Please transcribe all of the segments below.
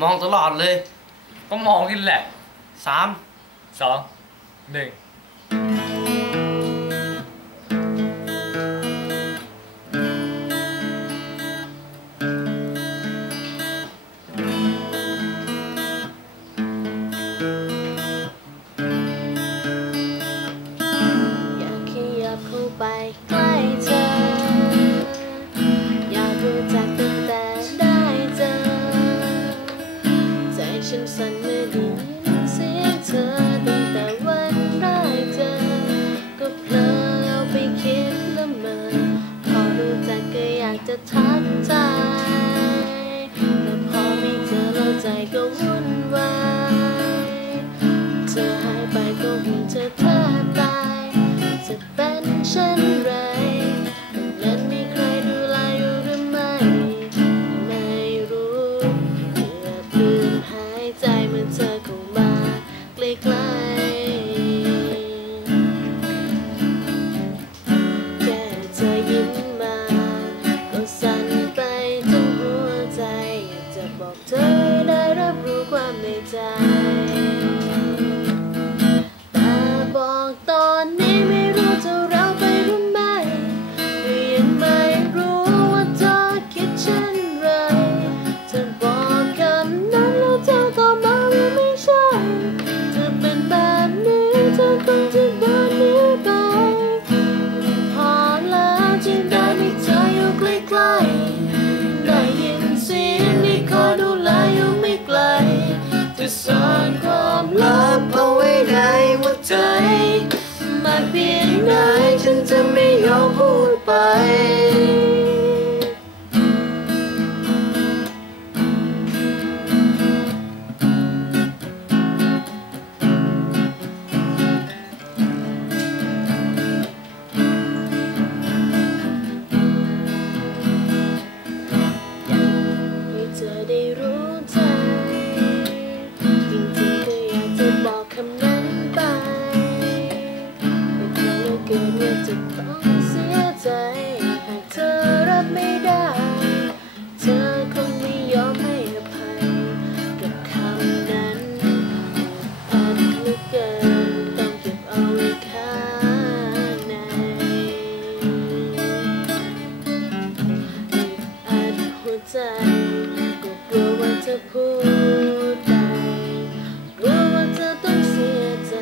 มองตลอดเลย ก็มองกินแหละสามสองหนึ่งะทักใจ แต่พอไม่เจอเราใจก็วุ่นวายเธอหายไปก็หุ่นเธอแพ้ตาย จะเป็นเช่นไรนั้นมีใครดูแลอยู่หรือไม่ down. จะไม่ยอมพูดไปจอได้รู้ เกินจะต้องเสียใจ หากเธอรับไม่ได้ เธอคงไม่ยอมให้อภัย กับคำนั้นอัดลึกเกินต้องเก็บเอาไว้ข้างในอัดหัวใจก็กลัวว่าจะพูดไปกลัวว่าจะต้องเสียใจ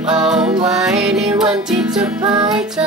บเอาไว้ในวันที่จะอหายใจ